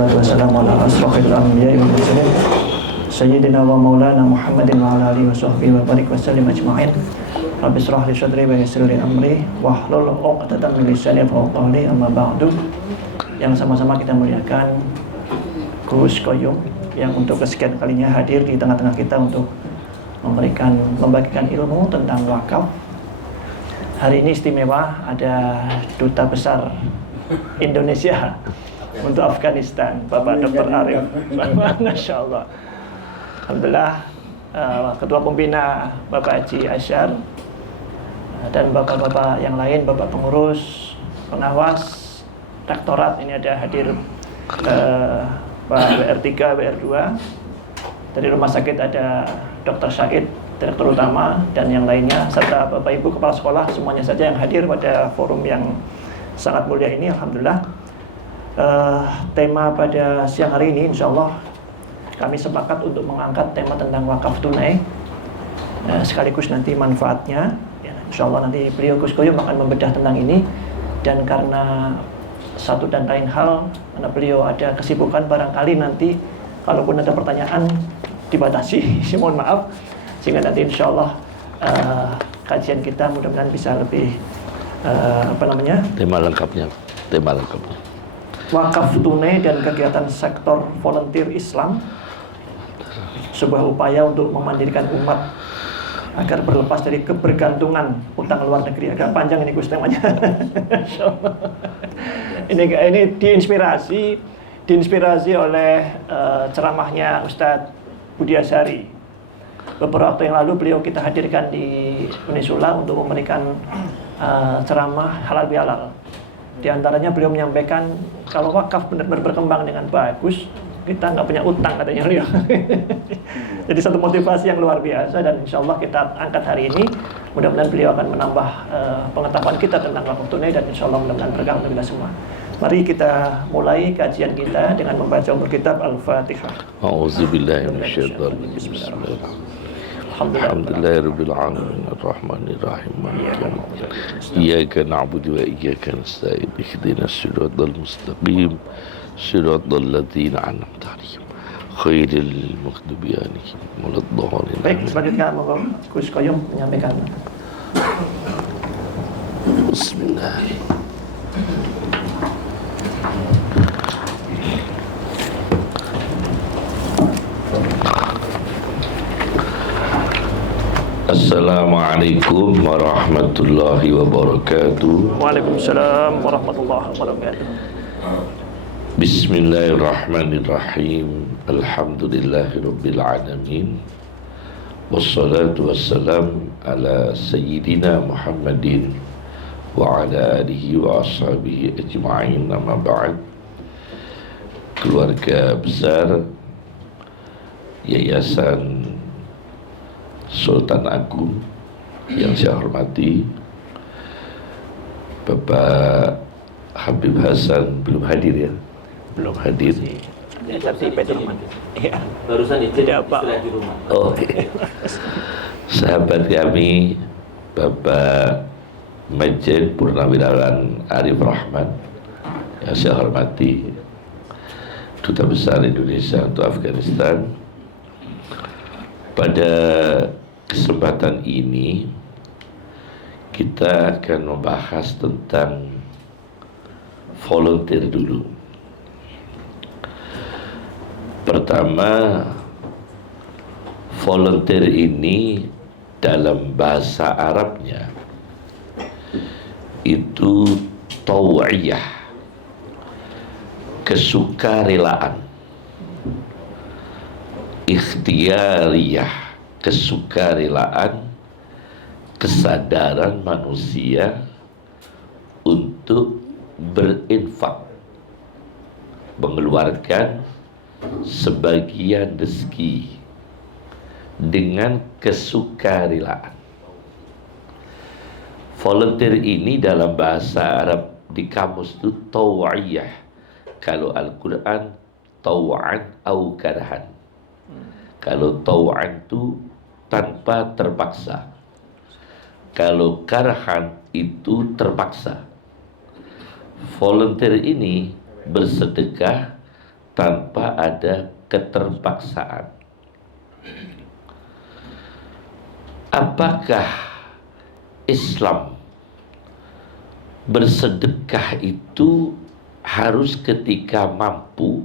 Wassalamu ala asrofil anbiya'i wal mursalin Sayyidina wa maulana Muhammadin wa ala alihi wa sahbihi wa barik wa sallim ajma'in. Rabbi shrah li sadri wa yassir li amri wahlul 'uqdatam min lisani yafqahu qawli. Amma ba'du. Yang sama-sama kita muliakan Gus Koyum yang untuk kesekian kalinya hadir di tengah-tengah kita untuk membagikan ilmu tentang wakaf. Hari ini istimewa, ada Duta Besar Indonesia untuk Afghanistan, Bapak Dr. Arif. Masya Allah. Alhamdulillah, Ketua Pembina Bapak Haji Asyar dan bapak-bapak yang lain, bapak pengurus, pengawas, rektorat, ini ada hadir Pak BR3, BR2. Dari rumah sakit ada Dr. Syahid, Direktur Utama, dan yang lainnya, serta Bapak Ibu Kepala Sekolah, semuanya saja yang hadir pada forum yang sangat mulia ini. Alhamdulillah. Tema pada siang hari ini, insya Allah kami sepakat untuk mengangkat tema tentang wakaf tunai, sekaligus nanti manfaatnya. Insya Allah nanti beliau Gus Koyum akan membedah tentang ini. Dan karena satu dan lain hal, karena beliau ada kesibukan, barangkali nanti kalaupun ada pertanyaan dibatasi, mohon maaf, sehingga nanti insya Allah kajian kita mudah-mudahan bisa lebih tema lengkapnya wakaf tunai dan kegiatan sektor volunteer Islam, sebuah upaya untuk memandirikan umat agar berlepas dari kebergantungan utang luar negeri. Agak panjang ini Gus temanya. ini diinspirasi oleh ceramahnya Ustadz Budi Asyari. Beberapa waktu yang lalu beliau kita hadirkan di Unisula untuk memberikan ceramah halal bihalal. Di antaranya beliau menyampaikan kalau wakaf benar-benar berkembang dengan bagus, kita nggak punya utang, katanya beliau. Jadi satu motivasi yang luar biasa, dan insya Allah kita angkat hari ini. Mudah-mudahan beliau akan menambah pengetahuan kita tentang wakaf tunai, dan insya Allah mudah-mudahan berkah untuk kita semua. Mari kita mulai kajian kita dengan membaca umur kitab Al-Fatihah. A'udzubillahi minasyaitonir rajim. Bismillahirrahmanirrahim. Alhamdulillahirabbil alamin arrahmanir rahim maliki yaumiddin. Iyyaka na'budu wa iyyaka nasta'in. Ihdinas siratal mustaqim. Siratal ladzina an'amta 'alaihim ghairil maghdubi 'alaihim waladdallin. Baik, selanjutnya monggo Gus Koyum menyampaikan. Bismillah. Assalamualaikum warahmatullahi wabarakatuh. Waalaikumsalam warahmatullahi wabarakatuh. Bismillahirrahmanirrahim. Alhamdulillahirabbil alamin. Wassalatu wassalam ala sayyidina Muhammadin wa ala alihi wa ashabihi ajma'in. Amma ba'd. Keluarga besar Yayasan Sultan Agung yang saya hormati, Bapak Habib Hasan belum hadir ya? Belum hadir. Barusan itu tidak Pak. Oke. Sahabat kami, Bapak Majen Purnawirawan Arif Rahman yang saya hormati, Duta Besar Indonesia untuk Afghanistan. Pada kesempatan ini kita akan membahas tentang volunteer dulu. Pertama, volunteer ini dalam bahasa Arabnya itu taw'iyah, kesukarelaan. Ikhtiyariyah, kesukarelaan, kesadaran manusia untuk berinfak, mengeluarkan sebagian rezeki dengan kesukarelaan. Volunteer ini dalam bahasa Arab di kamus itu taw'iyah. Kalau Al-Quran taw'an au karhan. Kalau taw'an itu tanpa terpaksa. Kalau karhan itu terpaksa. Volunteer ini bersedekah tanpa ada keterpaksaan. Apakah Islam bersedekah itu harus ketika mampu,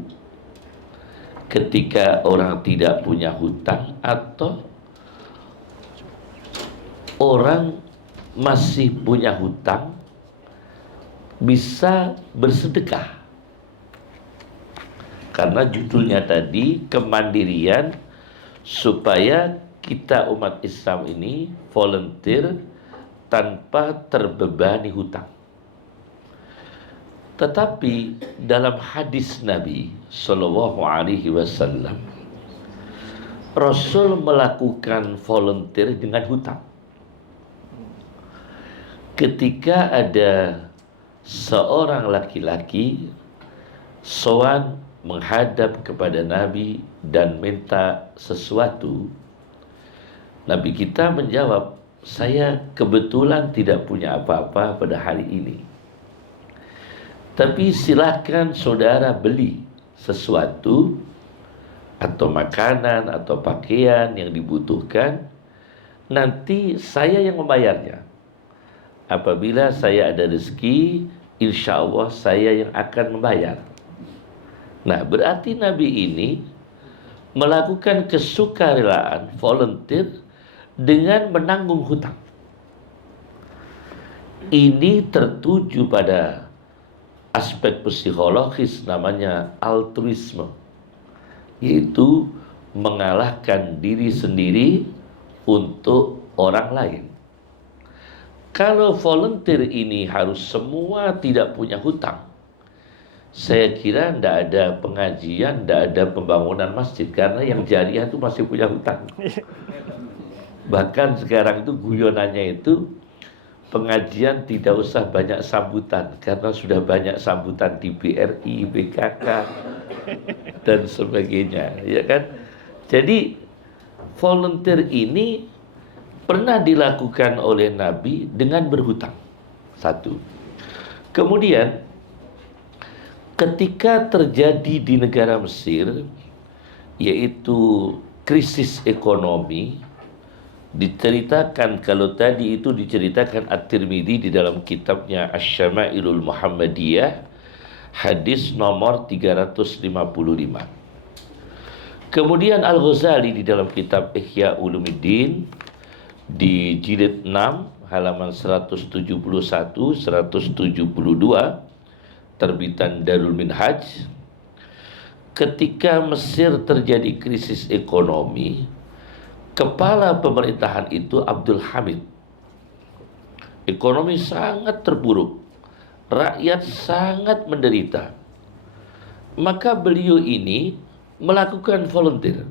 ketika orang tidak punya hutang, atau orang masih punya hutang bisa bersedekah? Karena judulnya tadi kemandirian, supaya kita umat Islam ini volunteer tanpa terbebani hutang. Tetapi dalam hadis Nabi Sallallahu Alaihi Wasallam, Rasul melakukan volunteer dengan hutang. Ketika ada seorang laki-laki sowan menghadap kepada Nabi dan minta sesuatu, Nabi kita menjawab, saya kebetulan tidak punya apa-apa pada hari ini, tapi silakan saudara beli sesuatu atau makanan atau pakaian yang dibutuhkan, nanti saya yang membayarnya. Apabila saya ada rezeki, insya Allah saya yang akan membayar. Nah, berarti Nabi ini melakukan kesukarelaan, volunteer, dengan menanggung hutang. Ini tertuju pada aspek psikologis namanya altruisme, yaitu mengalahkan diri sendiri untuk orang lain. Kalau volunteer ini harus semua tidak punya hutang, saya kira tidak ada pengajian, tidak ada pembangunan masjid, karena yang jariah itu masih punya hutang. Bahkan sekarang itu guyonannya itu pengajian tidak usah banyak sambutan, karena sudah banyak sambutan di BRI, BKK, dan sebagainya, ya kan? Jadi volunteer ini pernah dilakukan oleh Nabi dengan berhutang. Satu. Kemudian ketika terjadi di negara Mesir, yaitu krisis ekonomi, diceritakan, kalau tadi itu diceritakan At-Tirmidzi di dalam kitabnya Asy-Syama'ilul Muhammadiyah, hadis nomor 355. Kemudian Al-Ghazali di dalam kitab Ihya Ulumuddin di jilid 6 halaman 171 172 terbitan Darul Minhaj, ketika Mesir terjadi krisis ekonomi, kepala pemerintahan itu Abdul Hamid. Ekonomi sangat terpuruk, rakyat sangat menderita. Maka beliau ini melakukan volunteer,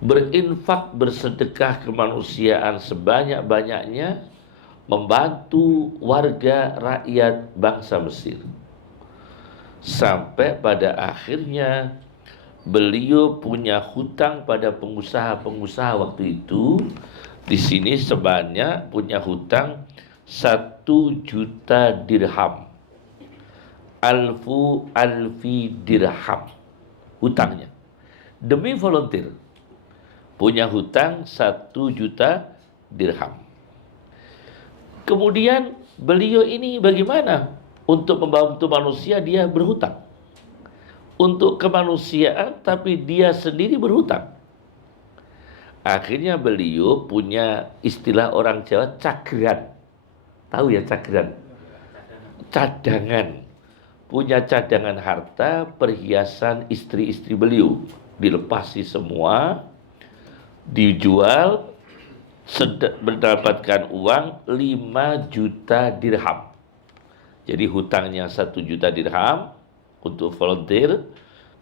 berinfak, bersedekah kemanusiaan sebanyak-banyaknya, membantu warga rakyat bangsa Mesir. Sampai pada akhirnya beliau punya hutang pada pengusaha-pengusaha waktu itu. Di sini sebanyak punya hutang 1 juta dirham. Alfi dirham hutangnya. Demi volunteer punya hutang 1 juta dirham. Kemudian beliau ini bagaimana? Untuk membantu manusia dia berhutang. Untuk kemanusiaan, tapi dia sendiri berhutang. Akhirnya beliau punya istilah orang Jawa, cagran. Tahu ya cagran? Cadangan. Punya cadangan harta, perhiasan istri-istri beliau. Dilepasi semua, dijual, mendapatkan uang 5 juta dirham. Jadi hutangnya 1 juta dirham untuk volunteer.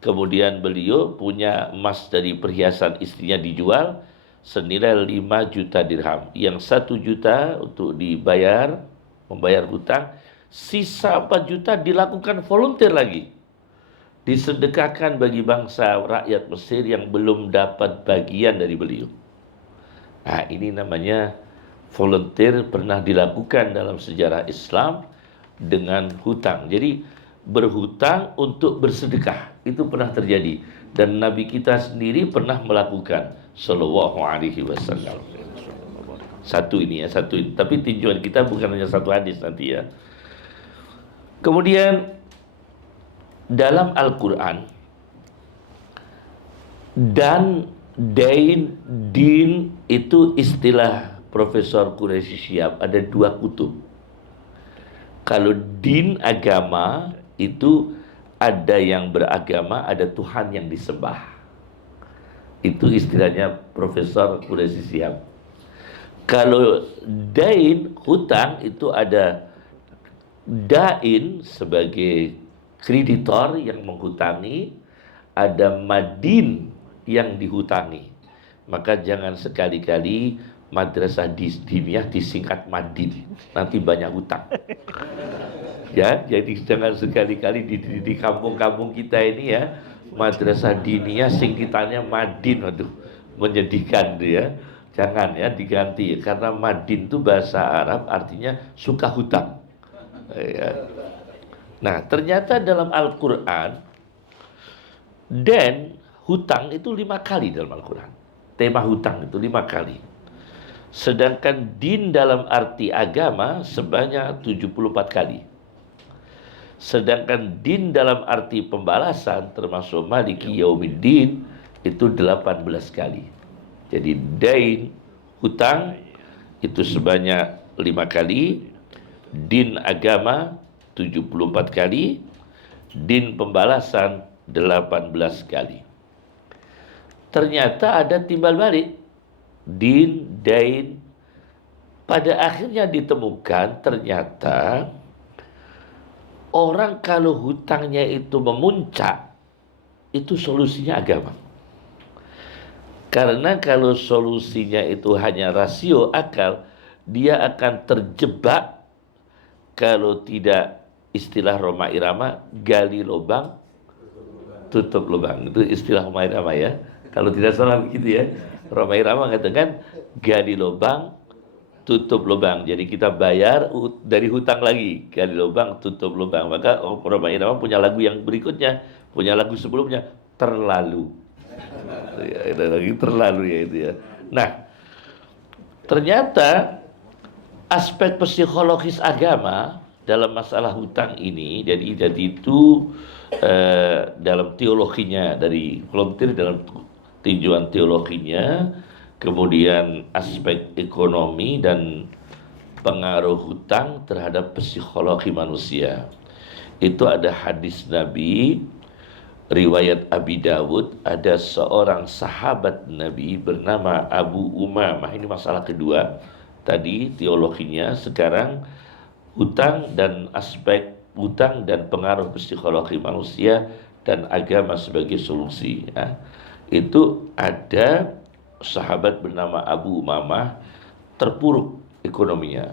Kemudian beliau punya emas dari perhiasan istrinya dijual senilai 5 juta dirham. Yang 1 juta untuk membayar hutang. Sisa 4 juta dilakukan volunteer lagi, disedekahkan bagi bangsa rakyat Mesir yang belum dapat bagian dari beliau. Nah, ini namanya volunteer, pernah dilakukan dalam sejarah Islam dengan hutang. Jadi berhutang untuk bersedekah. Itu pernah terjadi dan Nabi kita sendiri pernah melakukan sallallahu alaihi wasallam. Satu ini. Tapi tujuan kita bukan hanya satu hadis nanti ya. Kemudian dalam Al-Quran dan din itu istilah Profesor Quraisy Shihab, ada dua kutub. Kalau din agama itu ada yang beragama, ada Tuhan yang disembah. Itu istilahnya Profesor Quraisy Shihab. Kalau dain, hutang, itu ada dain sebagai kreditor yang menghutangi, ada madin yang dihutangi. Maka jangan sekali-kali madrasah diniyah disingkat madin, nanti banyak hutang. Ya, jadi jangan sekali-kali di kampung-kampung kita ini ya, madrasah diniyah singkitannya madin, waduh, menyedihkan tuh ya. Jangan ya, diganti, karena madin itu bahasa Arab artinya suka hutang. Ya. Nah, ternyata dalam Al-Quran dan hutang itu 5 kali dalam Al-Quran. Tema hutang itu 5 kali. Sedangkan din dalam arti agama sebanyak 74 kali. Sedangkan din dalam arti pembalasan termasuk maliki yaumiddin itu 18 kali. Jadi dain, hutang itu sebanyak 5 kali, din agama 74 kali, din pembalasan 18 kali. Ternyata ada timbal balik. Din, dain. Pada akhirnya ditemukan ternyata orang kalau hutangnya itu memuncak, itu solusinya agama. Karena kalau solusinya itu hanya rasio akal, dia akan terjebak, kalau tidak istilah Roma Irama, gali lubang, tutup lubang. Itu istilah Roma Irama ya. Kalau tidak salah begitu ya. Roma Irama katakan gali lubang, tutup lubang. Jadi kita bayar dari hutang lagi, gali lubang, tutup lubang. Maka Roma Irama punya lagu yang berikutnya, punya lagu sebelumnya, terlalu. Ya, ada lagi terlalu ya itu ya. Nah, ternyata aspek psikologis agama dalam masalah hutang ini, jadi itu dalam teologinya, dari volunteer dalam tinjauan teologinya, kemudian aspek ekonomi dan pengaruh hutang terhadap psikologi manusia. Itu ada hadis Nabi riwayat Abi Dawud, ada seorang sahabat Nabi bernama Abu Umamah. Ini masalah kedua. Tadi teologinya, sekarang hutang dan aspek hutang dan pengaruh psikologi manusia dan agama sebagai solusi ya. Itu ada sahabat bernama Abu Umamah, terpuruk ekonominya,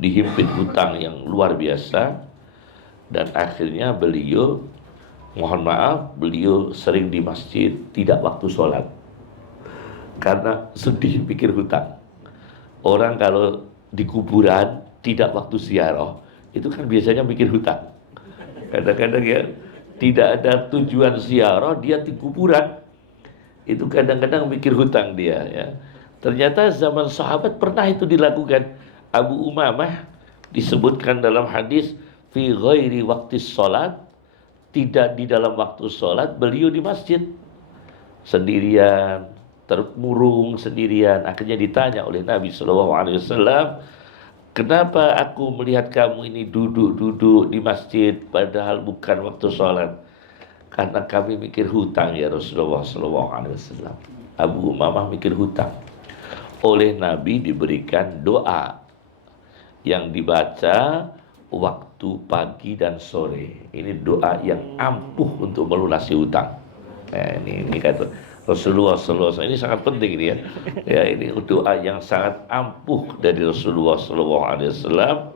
dihimpit hutang yang luar biasa, dan akhirnya beliau, mohon maaf, beliau sering di masjid tidak waktu sholat karena sedih pikir hutang. Orang kalau di kuburan tidak waktu ziarah, itu kan biasanya mikir hutang. Kadang-kadang ya tidak ada tujuan ziarah, dia di kuburan, itu kadang-kadang mikir hutang dia ya. Ternyata zaman sahabat pernah itu dilakukan. Abu Umamah disebutkan dalam hadis fi ghairi waqti sholat, tidak di dalam waktu sholat, beliau di masjid sendirian, termurung sendirian. Akhirnya ditanya oleh Nabi SAW, kenapa aku melihat kamu ini duduk-duduk di masjid padahal bukan waktu sholat? Karena kami mikir hutang ya Rasulullah SAW. Abu Umamah mikir hutang. Oleh Nabi diberikan doa yang dibaca waktu pagi dan sore. Ini doa yang ampuh untuk melunasi hutang. Nah, ini kata Rasulullah SAW. Ini sangat penting ini ya. Ya, ini doa yang sangat ampuh dari Rasulullah SAW.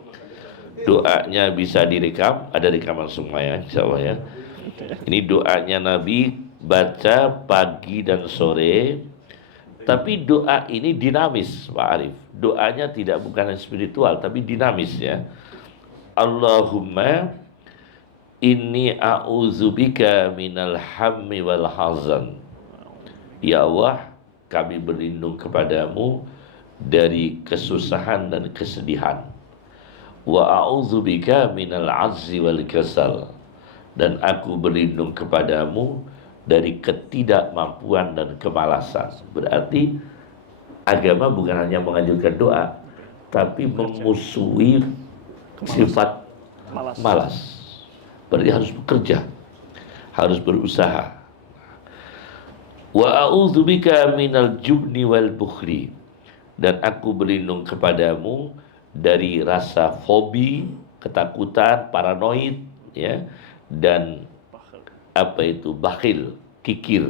Doanya bisa direkam, ada rekaman semua ya, insyaallah ya. Ini doanya Nabi baca pagi dan sore. Tapi doa ini dinamis, Pak Arif. Doanya bukan spiritual, tapi dinamis ya. Allahumma Inni a'udzubika minal hammi wal hazan. Ya Allah, kami berlindung kepadamu dari kesusahan dan kesedihan. Wa a'udzubika minal azzi wal kasal. Dan aku berlindung kepadamu dari ketidakmampuan dan kemalasan. Berarti agama bukan hanya menganjurkan doa, tapi memusuhi sifat malas. Berarti harus bekerja, harus berusaha. Wa a'udzubika minal jubni wal bukhli. Dan aku berlindung kepadamu dari rasa fobi, ketakutan, paranoid, ya, dan bakhil, kikir.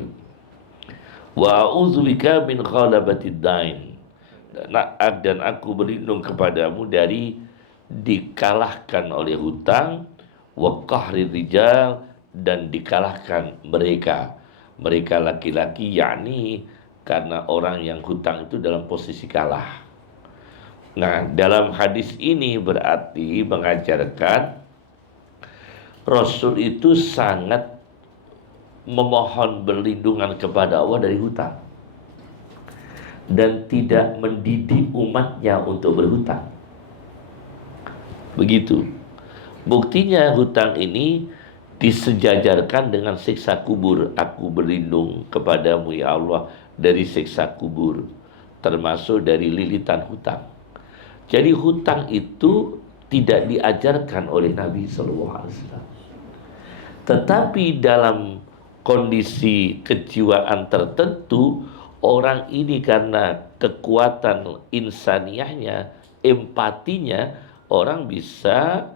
Wa a'udzubika min ghalabatid dain. Dan aku berlindung kepadamu dari dikalahkan oleh hutang, wa qahrir rijal, dan dikalahkan mereka laki-laki, yakni karena orang yang hutang itu dalam posisi kalah. Nah, dalam hadis ini berarti mengajarkan Rasul itu sangat memohon berlindungan kepada Allah dari hutang dan tidak mendidik umatnya untuk berhutang. Begitu. Buktinya hutang ini disejajarkan dengan siksa kubur. Aku berlindung kepadamu ya Allah dari siksa kubur, termasuk dari lilitan hutang. Jadi hutang itu tidak diajarkan oleh Nabi SAW. Tetapi dalam kondisi kejiwaan tertentu, orang ini karena kekuatan insaniahnya, empatinya, orang bisa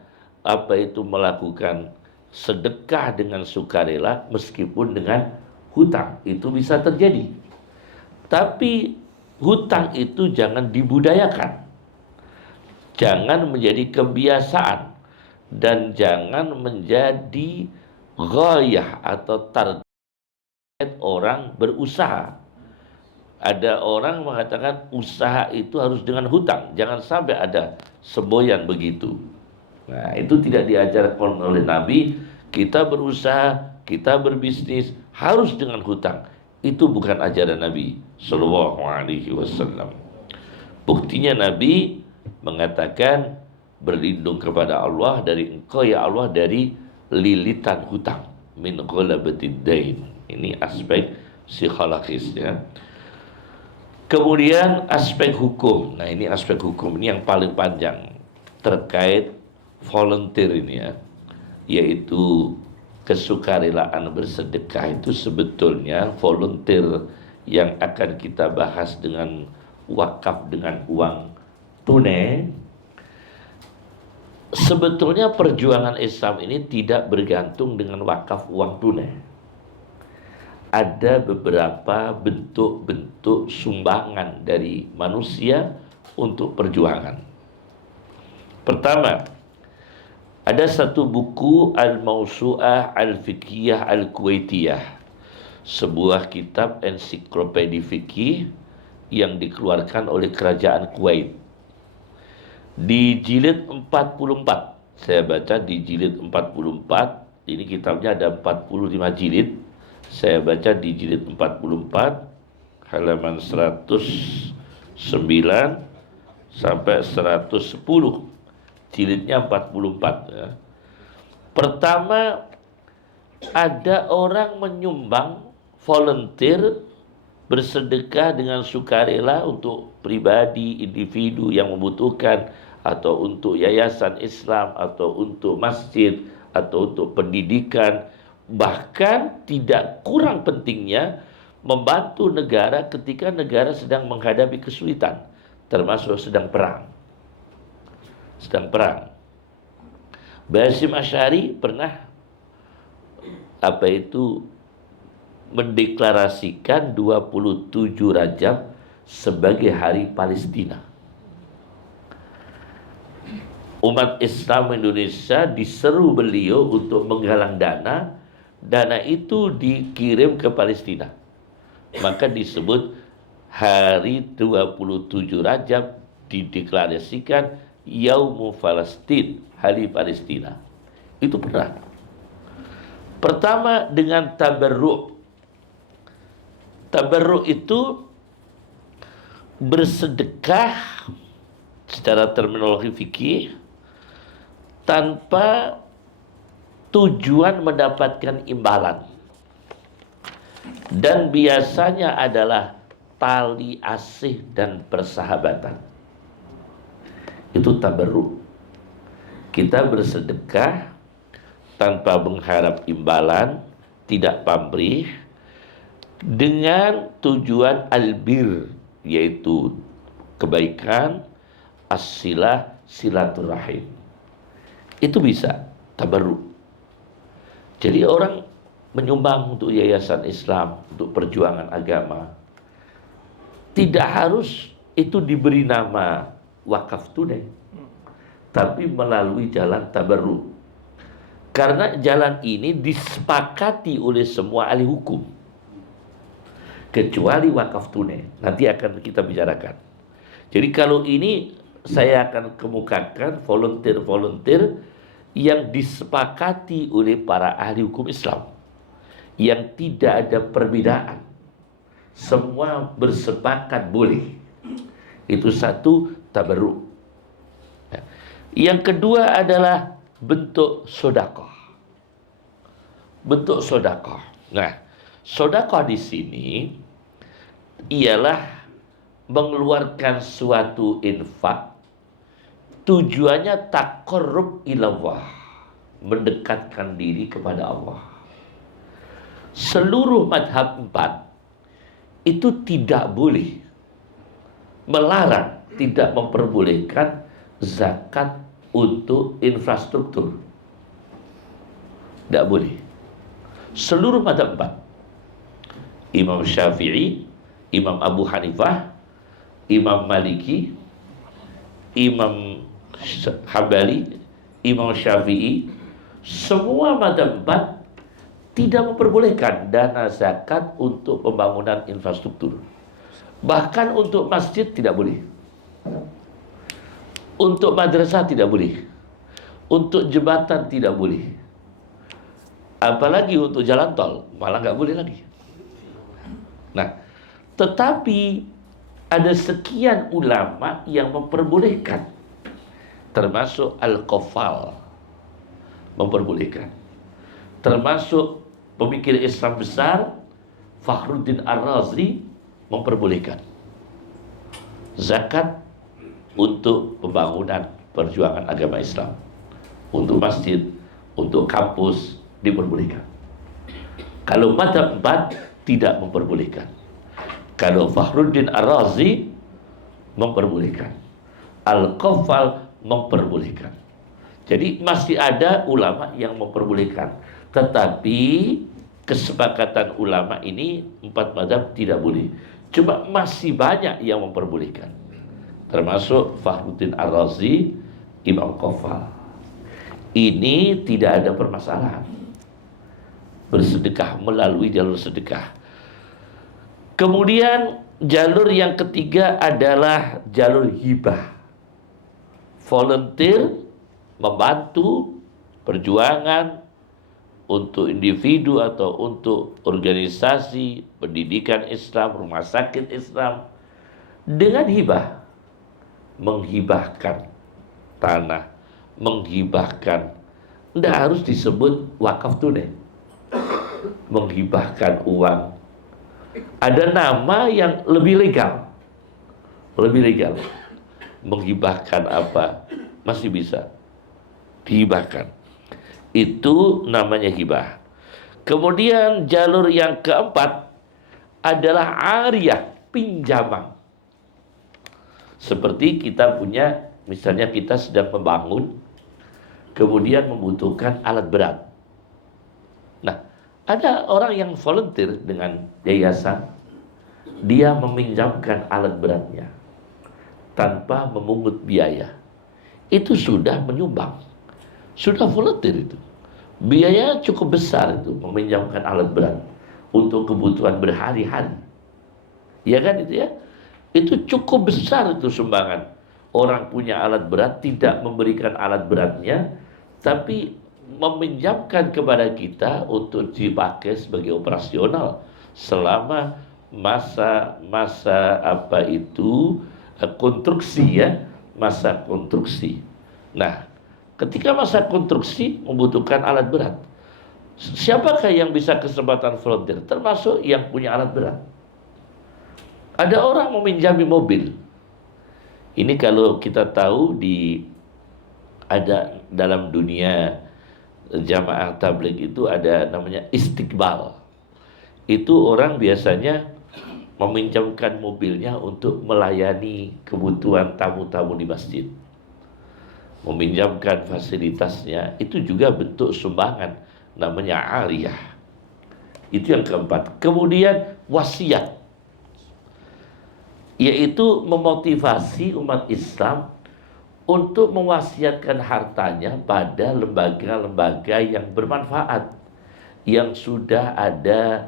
melakukan sedekah dengan sukarela meskipun dengan hutang. Itu bisa terjadi. Tapi hutang itu jangan dibudayakan. Jangan menjadi kebiasaan dan jangan menjadi ghayah atau target orang berusaha. Ada orang mengatakan usaha itu harus dengan hutang. Jangan sampai ada semboyan begitu. Nah, itu tidak diajarkan oleh Nabi. Kita berusaha, kita berbisnis harus dengan hutang. Itu bukan ajaran Nabi Sallallahu Alaihi Wasallam. Buktinya Nabi mengatakan berlindung kepada Allah dari engkau ya Allah dari lilitan hutang, min ghalabatid dain. Ini aspek psikologisnya. Kemudian aspek hukum. Nah, ini aspek hukum ini yang paling panjang terkait volunteer ini ya, yaitu kesukarelaan bersedekah. Itu sebetulnya volunteer yang akan kita bahas dengan wakaf dengan uang tunai. Sebetulnya perjuangan Islam ini tidak bergantung dengan wakaf uang tunai. Ada beberapa bentuk-bentuk sumbangan dari manusia untuk perjuangan. Pertama, ada satu buku Al-Mawsu'ah Al-Fiqhiyah Al-Kuwaitiyah, sebuah kitab ensiklopedi fikih yang dikeluarkan oleh kerajaan Kuwait. Di jilid 44, saya baca di jilid 44, ini kitabnya ada 45 jilid. Saya baca di jilid 44, halaman 109 sampai 110. Jilidnya 44 ya. Pertama, ada orang menyumbang volunteer bersedekah dengan sukarela untuk pribadi, individu yang membutuhkan, atau untuk yayasan Islam, atau untuk masjid, atau untuk pendidikan. Bahkan tidak kurang pentingnya membantu negara ketika negara sedang menghadapi kesulitan, termasuk sedang perang. Basim Asy'ari pernah mendeklarasikan 27 Rajab sebagai hari Palestina. Umat Islam Indonesia diseru beliau untuk menggalang dana. Dana itu dikirim ke Palestina. Maka disebut hari 27 Rajab dideklarasikan Yaumu Palestin, hari Palestina. Itu pernah. Pertama dengan tabarruk. Tabarruk itu bersedekah secara terminologi fikih tanpa tujuan mendapatkan imbalan, dan biasanya adalah tali asih dan persahabatan. Itu tabarruk. Kita bersedekah tanpa mengharap imbalan, tidak pamrih, dengan tujuan albir, yaitu kebaikan, as-silah, silaturahim. Itu bisa tabarruk. Jadi orang menyumbang untuk yayasan Islam, untuk perjuangan agama, tidak harus itu diberi nama wakaf tunai, tapi melalui jalan tabarruk. Karena jalan ini disepakati oleh semua ahli hukum, kecuali wakaf tunai. Nanti akan kita bicarakan. Jadi kalau ini saya akan kemukakan volunteer yang disepakati oleh para ahli hukum Islam, yang tidak ada perbedaan, semua bersepakat boleh. Itu satu, tabarruk. Yang kedua adalah bentuk sedekah. Bentuk sedekah. Nah, sedekah di sini ialah mengeluarkan suatu infak, tujuannya taqarrub ilallah, mendekatkan diri kepada Allah. Seluruh madhab 4 itu tidak boleh, melarang, tidak memperbolehkan zakat untuk infrastruktur. Tidak boleh. Seluruh madhab 4, Imam Syafi'i, Imam Abu Hanifah, Imam Maliki, Imam Hambali, Imam Syafi'i, semua madhab 4 tidak memperbolehkan dana zakat untuk pembangunan infrastruktur. Bahkan untuk masjid tidak boleh. Untuk madrasah tidak boleh. Untuk jembatan tidak boleh. Apalagi untuk jalan tol, malah nggak boleh lagi. Nah, tetapi ada sekian ulama yang memperbolehkan, termasuk Al-Qafal memperbolehkan, termasuk pemikir Islam besar Fakhruddin Ar-Razi memperbolehkan zakat untuk pembangunan perjuangan agama Islam, untuk masjid, untuk kampus diperbolehkan. Kalau madhab 4 tidak memperbolehkan. Kalau Fakhruddin Ar-Razi memperbolehkan, Al-Qafal memperbolehkan. Jadi masih ada ulama yang memperbolehkan, tetapi kesepakatan ulama ini 4 mazhab tidak boleh. Cuma masih banyak yang memperbolehkan, termasuk Fakhruddin Ar-Razi, Imam Qafal. Ini tidak ada permasalahan, bersedekah melalui jalur sedekah. Kemudian jalur yang ketiga adalah jalur hibah. Volunteer membantu perjuangan untuk individu atau untuk organisasi pendidikan Islam, rumah sakit Islam, dengan hibah. Menghibahkan tanah, menghibahkan, tidak harus disebut wakaf tunai, menghibahkan uang. Ada nama yang lebih legal, menghibahkan apa masih bisa dihibahkan, itu namanya hibah. Kemudian jalur yang keempat adalah ariyah, pinjaman. Seperti kita punya, misalnya kita sedang membangun, kemudian membutuhkan alat berat. Nah, ada orang yang volunteer dengan yayasan, dia meminjamkan alat beratnya tanpa memungut biaya. Itu sudah menyumbang, sudah volunteer itu. Biayanya cukup besar itu, meminjamkan alat berat untuk kebutuhan berhari-hari. Ya kan itu ya? Itu cukup besar itu sumbangan. Orang punya alat berat, tidak memberikan alat beratnya, tapi meminjamkan kepada kita untuk dipakai sebagai operasional selama masa konstruksi, ya, masa konstruksi. Nah, ketika masa konstruksi membutuhkan alat berat, siapakah yang bisa kesempatan volunteer? Termasuk yang punya alat berat. Ada orang meminjami mobil. Ini kalau kita tahu ada dalam dunia jamaah tabligh itu ada namanya istiqbal. Itu orang biasanya meminjamkan mobilnya untuk melayani kebutuhan tamu-tamu di masjid. Meminjamkan fasilitasnya itu juga bentuk sumbangan, namanya ariyah. Itu yang keempat. Kemudian wasiat, yaitu memotivasi umat Islam untuk mewasiatkan hartanya pada lembaga-lembaga yang bermanfaat, yang sudah ada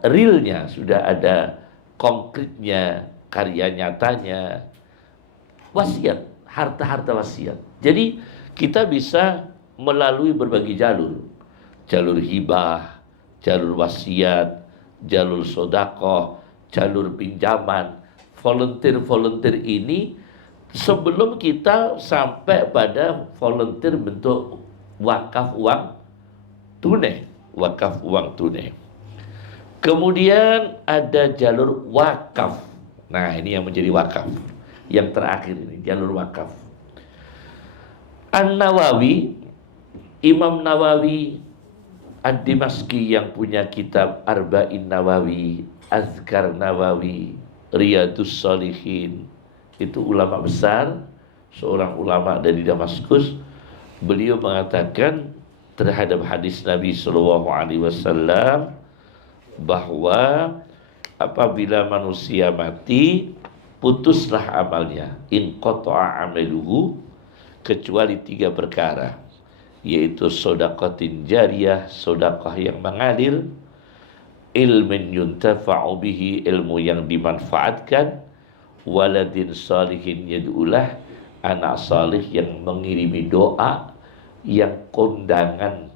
realnya, sudah ada konkretnya, karya nyatanya. Wasiat, harta-harta wasiat. Jadi kita bisa melalui berbagai jalur. Jalur hibah, jalur wasiat, jalur sodakoh, jalur pinjaman. Volunteer ini sebelum kita sampai pada volunteer bentuk wakaf uang tunai. Wakaf uang tunai. Kemudian ada jalur wakaf. Nah, ini yang menjadi wakaf. Yang terakhir ini, jalur wakaf. An-Nawawi, Imam Nawawi Ad-Dimashqi yang punya kitab Arba'in Nawawi, Azkar Nawawi, Riyadus Shalihin, itu ulama besar, seorang ulama dari Damaskus. Beliau mengatakan terhadap hadis Nabi SAW bahwa apabila manusia mati, putuslah amalnya, in qata'a amaluhu, kecuali 3 perkara, yaitu shadaqatin jariyah, sedekah yang mengalir, ilmin yuntafa'u bihi, ilmu yang dimanfaatkan, waladin salihin yad'ulah, anak salih yang mengirimi doa, yang kondangan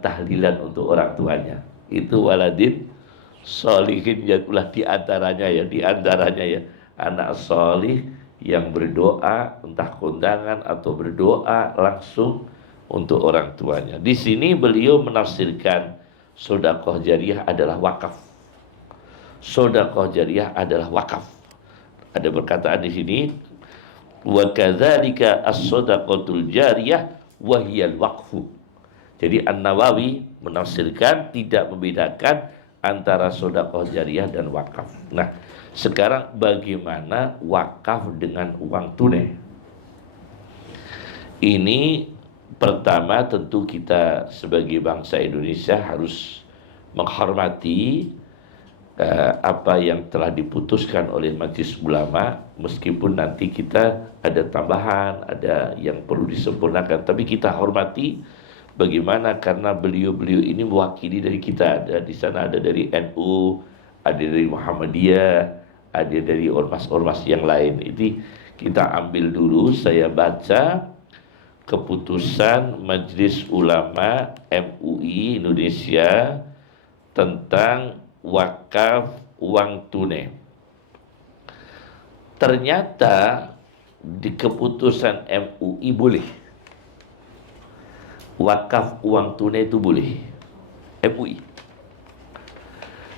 tahlilan untuk orang tuanya. Itu waladin salihin yad'ulah, di antaranya ya anak salih yang berdoa, entah kondangan atau berdoa langsung untuk orang tuanya. Di sini beliau menafsirkan sedekah jariyah adalah wakaf. Sedekah jariyah adalah wakaf. Ada perkataan di sini, wa kadzalika as-shadaqatul jariyah wa hiyal waqfu. Jadi An-Nawawi menafsirkan, tidak membedakan antara sedekah jariyah dan wakaf. Nah, sekarang bagaimana wakaf dengan uang tunai? Ini pertama tentu kita sebagai bangsa Indonesia harus menghormati apa yang telah diputuskan oleh Majelis Ulama, meskipun nanti kita ada tambahan, ada yang perlu disempurnakan, tapi kita hormati. Bagaimana? Karena beliau-beliau ini mewakili dari kita. Ada di sana, ada dari NU, ada dari Muhammadiyah, ada dari ormas-ormas yang lain. Ini kita ambil dulu, saya baca keputusan Majelis Ulama MUI Indonesia tentang wakaf uang tunai. Ternyata di keputusan MUI boleh wakaf uang tunai, itu boleh. MUI.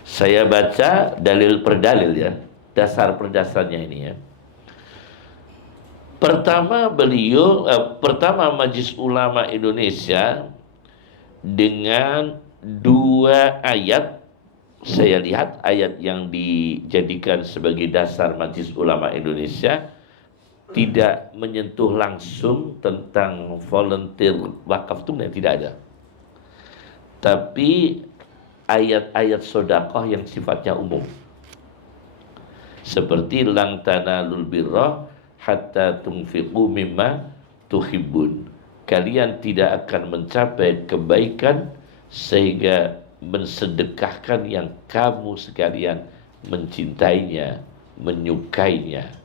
Saya baca dalil per dalil ya, dasar per dasarnya ini ya. Pertama Majelis Ulama Indonesia dengan 2 ayat, saya lihat ayat yang dijadikan sebagai dasar Majelis Ulama Indonesia tidak menyentuh langsung tentang volunteer wakaf tunai, tidak ada. Tapi ayat-ayat sedekah yang sifatnya umum, seperti lang tanalul birra hatta tunfiqu mimma tuhibbun, kalian tidak akan mencapai kebaikan sehingga mensedekahkan yang kamu sekalian mencintainya, menyukainya.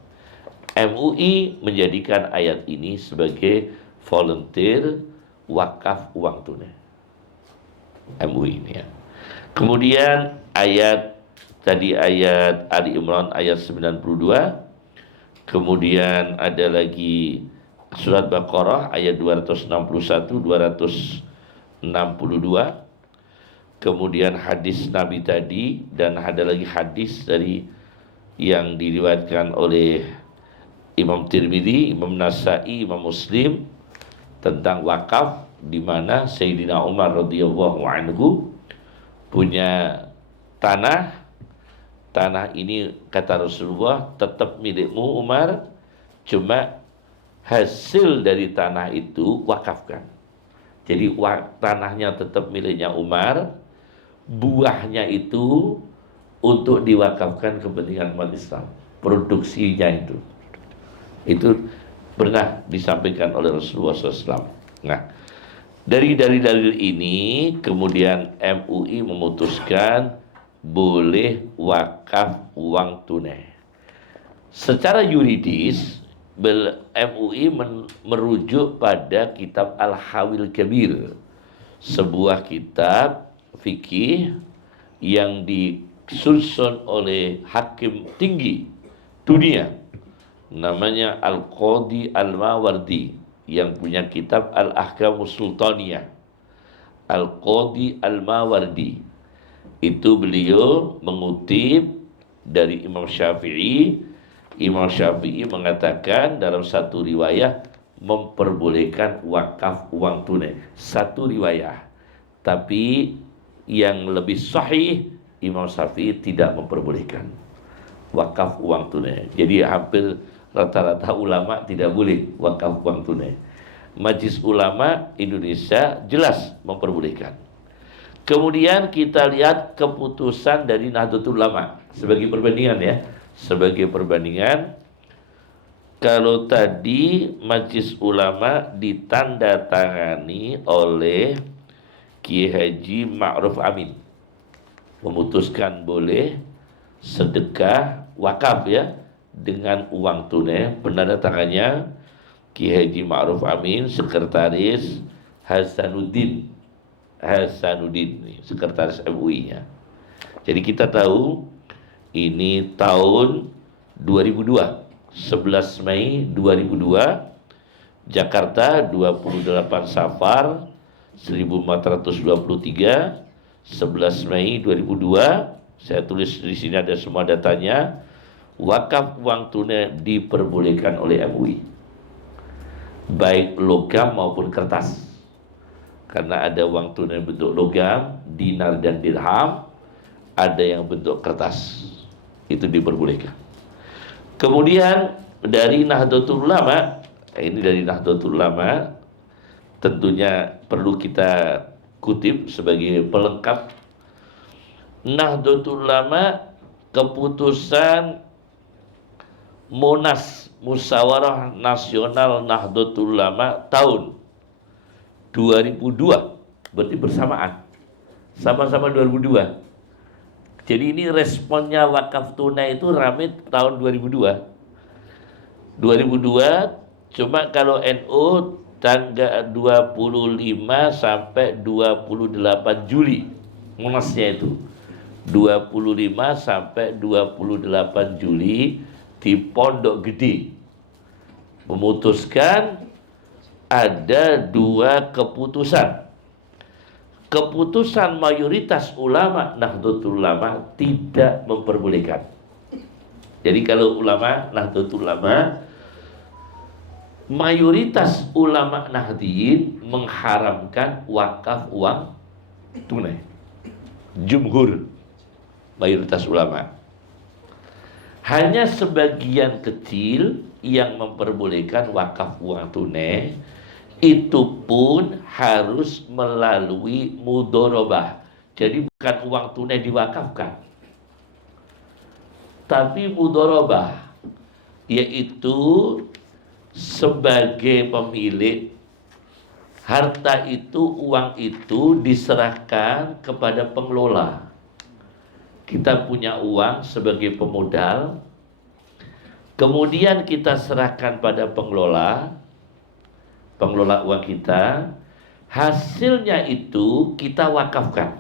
MUI menjadikan ayat ini sebagai volunteer wakaf uang tunai. MUI ini ya. Kemudian ayat Ali Imran ayat 92. Kemudian ada lagi surat Baqarah ayat 261, 262. Kemudian hadis Nabi tadi, dan ada lagi hadis dari yang diriwayatkan oleh Imam Tirmidzi, Imam Nasa'i, Imam Muslim tentang wakaf, di mana Sayyidina Umar radhiyallahu anhu punya tanah. Tanah ini kata Rasulullah tetap milikmu Umar, cuma hasil dari tanah itu wakafkan. Jadi tanahnya tetap miliknya Umar, buahnya itu untuk diwakafkan kepentingan umat Islam. Produksinya itu pernah disampaikan oleh Rasulullah SAW. Nah, dari dalil ini kemudian MUI memutuskan boleh wakaf uang tunai. Secara yuridis MUI merujuk pada kitab Al-Hawil Kabir, sebuah kitab fikih yang disusun oleh hakim tinggi dunia, namanya Al-Qadhi Al-Mawardi, yang punya kitab Al-Ahkamus Sultaniyah. Al-Qadhi Al-Mawardi itu beliau mengutip dari Imam Syafi'i. Imam Syafi'i mengatakan dalam satu riwayah memperbolehkan wakaf uang tunai. Satu riwayah. Tapi yang lebih sahih, Imam Syafi'i tidak memperbolehkan wakaf uang tunai. Jadi hampir rata-rata ulama tidak boleh wakaf uang tunai. Majelis Ulama Indonesia jelas memperbolehkan. Kemudian kita lihat keputusan dari Nahdlatul Ulama sebagai perbandingan ya. Sebagai perbandingan, kalau tadi Majelis Ulama ditandatangani oleh Kiai Haji Ma'ruf Amin, memutuskan boleh sedekah wakaf ya dengan uang tunai. Penandatangannya Kiai Haji Ma'ruf Amin, sekretaris Hasanuddin, sekretaris MUI-nya. Jadi kita tahu ini tahun 2002, 11 Mei 2002, Jakarta, 28 Safar 1423, 11 Mei 2002. Saya tulis di sini, ada semua datanya. Wakaf uang tunai diperbolehkan oleh MUI, baik logam maupun kertas. Karena ada uang tunai bentuk logam, dinar dan dirham, ada yang bentuk kertas. Itu diperbolehkan. Kemudian dari Nahdlatul Ulama, ini dari Nahdlatul Ulama, tentunya perlu kita kutip sebagai pelengkap. Nahdlatul Ulama, keputusan Munas Musyawarah Nasional Nahdlatul Ulama tahun 2002, berarti bersamaan, sama-sama 2002. Jadi ini responnya wakaf tunai itu rame tahun 2002. 2002, cuma kalau NU tanggal 25 sampai 28 Juli, munasnya itu 25 sampai 28 Juli di Pondok Gede, memutuskan ada dua keputusan. Keputusan mayoritas ulama Nahdlatul Ulama tidak memperbolehkan. Jadi kalau ulama Nahdlatul Ulama, mayoritas ulama Nahdliyin mengharamkan wakaf uang tunai. Jumhur, mayoritas ulama. Hanya sebagian kecil yang memperbolehkan wakaf uang tunai, itu pun harus melalui mudharabah. Jadi bukan uang tunai diwakafkan, tapi mudharabah, yaitu sebagai pemilik harta itu, uang itu diserahkan kepada pengelola. Kita punya uang sebagai pemodal, kemudian kita serahkan pada pengelola. pengelola uang kita, hasilnya itu kita wakafkan.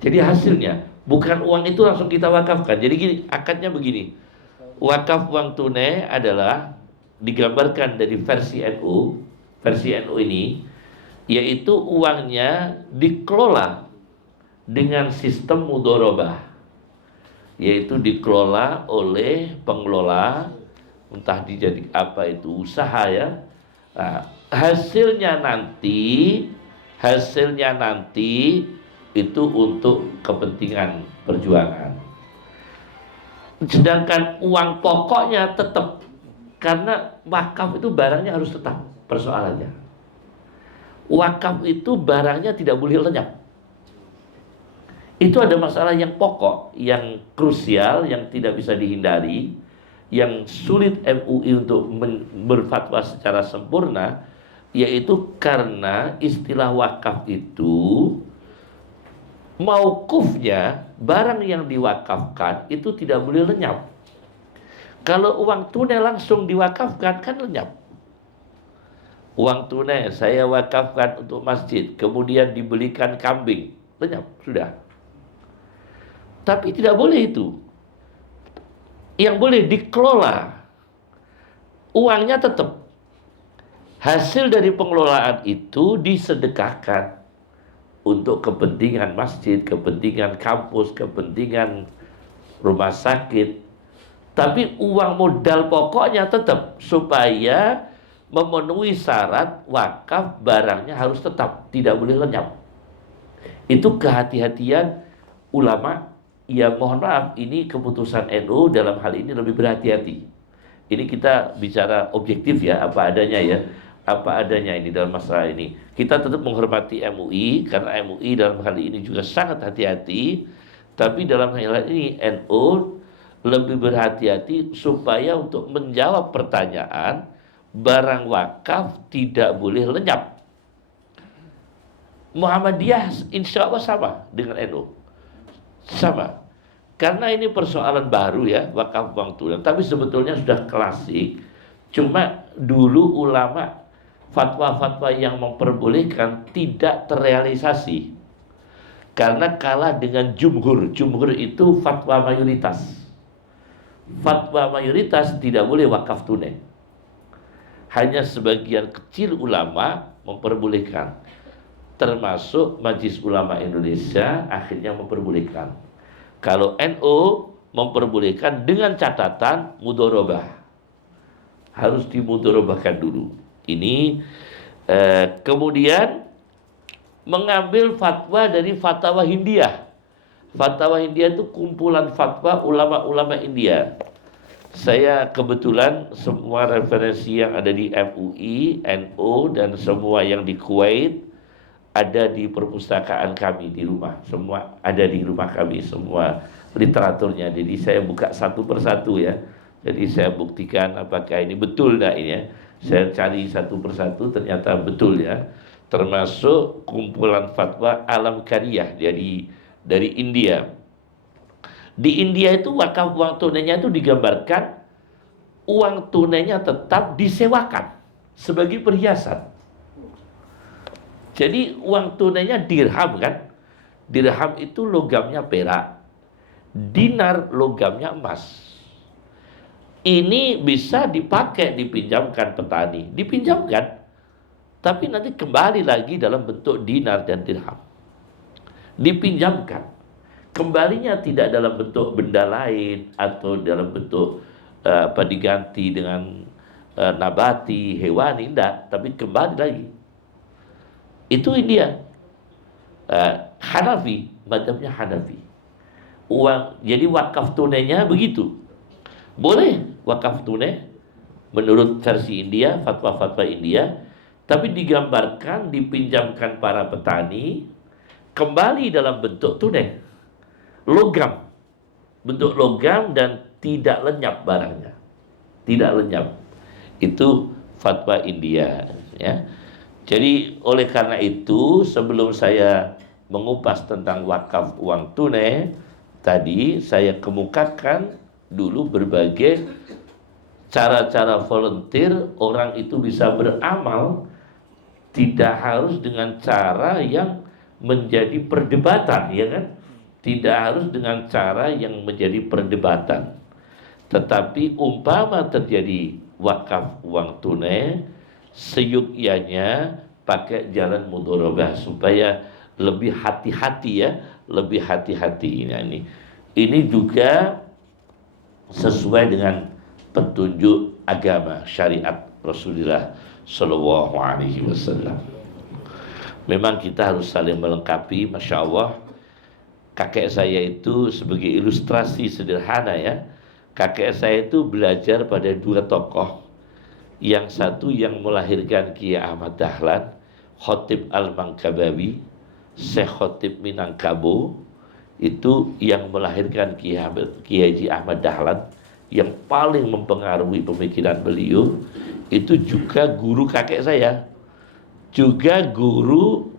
Jadi hasilnya, bukan uang itu langsung kita wakafkan. Jadi gini, akadnya begini. Wakaf uang tunai adalah digambarkan dari versi NU. Versi NU ini, yaitu uangnya dikelola dengan sistem mudharabah, yaitu dikelola oleh pengelola, entah dijadi apa itu usaha ya. Nah, hasilnya nanti itu untuk kepentingan perjuangan. Sedangkan uang pokoknya tetap, karena wakaf itu barangnya harus tetap. Persoalannya, wakaf itu barangnya tidak boleh lenyap. Itu ada masalah yang pokok, yang krusial, yang tidak bisa dihindari, yang sulit MUI untuk berfatwa secara sempurna, yaitu karena istilah wakaf itu mauqufnya, barang yang diwakafkan itu tidak boleh lenyap. Kalau uang tunai langsung diwakafkan kan lenyap. Uang tunai saya wakafkan untuk masjid, kemudian dibelikan kambing, lenyap, sudah. Tapi tidak boleh itu. Yang boleh dikelola, uangnya tetap. Hasil dari pengelolaan itu disedekahkan untuk kepentingan masjid, kepentingan kampus, kepentingan rumah sakit. Tapi uang modal pokoknya tetap, supaya memenuhi syarat wakaf, barangnya harus tetap, tidak boleh lenyap. Itu kehati-hatian ulama. Ya mohon maaf, ini keputusan NU dalam hal ini lebih berhati-hati. Ini kita bicara objektif ya, apa adanya ya, apa adanya ini dalam masalah ini. Kita tetap menghormati MUI, karena MUI dalam hal ini juga sangat hati-hati. Tapi dalam hal ini NU lebih berhati-hati supaya untuk menjawab pertanyaan, barang wakaf tidak boleh lenyap. Muhammadiyah insya Allah sama dengan NU. Sama. Karena ini persoalan baru ya, wakaf uang tunai. Tapi sebetulnya sudah klasik. Cuma dulu ulama fatwa-fatwa yang memperbolehkan tidak terrealisasi. Karena kalah dengan jumhur. Jumhur itu fatwa mayoritas. Fatwa mayoritas tidak boleh wakaf tunai. Hanya sebagian kecil ulama memperbolehkan. Termasuk Majelis Ulama Indonesia akhirnya memperbolehkan. Kalau NU memperbolehkan dengan catatan mudharabah, harus dimudharabahkan dulu. Ini kemudian mengambil fatwa dari Fatwa Hindiyah. Fatwa Hindiyah itu kumpulan fatwa ulama-ulama India. Saya kebetulan semua referensi yang ada di MUI, NU dan semua yang di Kuwait ada di perpustakaan kami di rumah. Semua ada di rumah kami, semua literaturnya. Jadi saya buka satu persatu ya. Jadi saya buktikan apakah ini betul enggak ini ya. Saya cari satu persatu, ternyata betul ya. Termasuk kumpulan fatwa Alam Kariyah dari India. Di India itu wakaf uang tunainya itu digambarkan uang tunainya tetap disewakan sebagai perhiasan. Jadi uang tunainya dirham kan? Dirham itu logamnya perak. Dinar logamnya emas. Ini bisa dipakai, dipinjamkan petani. Dipinjamkan. Tapi nanti kembali lagi dalam bentuk dinar dan dirham. Dipinjamkan. Kembalinya tidak dalam bentuk benda lain atau dalam bentuk diganti dengan nabati, hewani, tidak. Tapi kembali lagi. Itu India. Hanafi, madhabnya Hanafi. Jadi wakaf tunainya begitu. Boleh wakaf tunai menurut versi India, fatwa-fatwa India, tapi digambarkan dipinjamkan para petani kembali dalam bentuk tunai. Logam. Bentuk logam dan tidak lenyap barangnya. Tidak lenyap. Itu fatwa India ya. Jadi oleh karena itu sebelum saya mengupas tentang wakaf uang tunai, tadi saya kemukakan dulu berbagai cara-cara volunteer orang itu bisa beramal, tidak harus dengan cara yang menjadi perdebatan, ya kan? Tidak harus dengan cara yang menjadi perdebatan. Tetapi umpama terjadi wakaf uang tunai, seyukyanya pakai jalan mudharabah supaya lebih hati-hati ya, lebih hati-hati. Nah, ini juga sesuai dengan petunjuk agama syariat Rasulullah Shallallahu Alaihi Wasallam. Memang kita harus saling melengkapi. Masya Allah, kakek saya itu sebagai ilustrasi sederhana ya. Kakek saya itu belajar pada dua tokoh. Yang satu yang melahirkan Kiai Ahmad Dahlan, Khotib Al-Mangkabawi, Syekh Khotib Minangkabau, itu yang melahirkan Kiai Haji Ahmad Dahlan, yang paling mempengaruhi pemikiran beliau. Itu juga guru kakek saya, juga berguru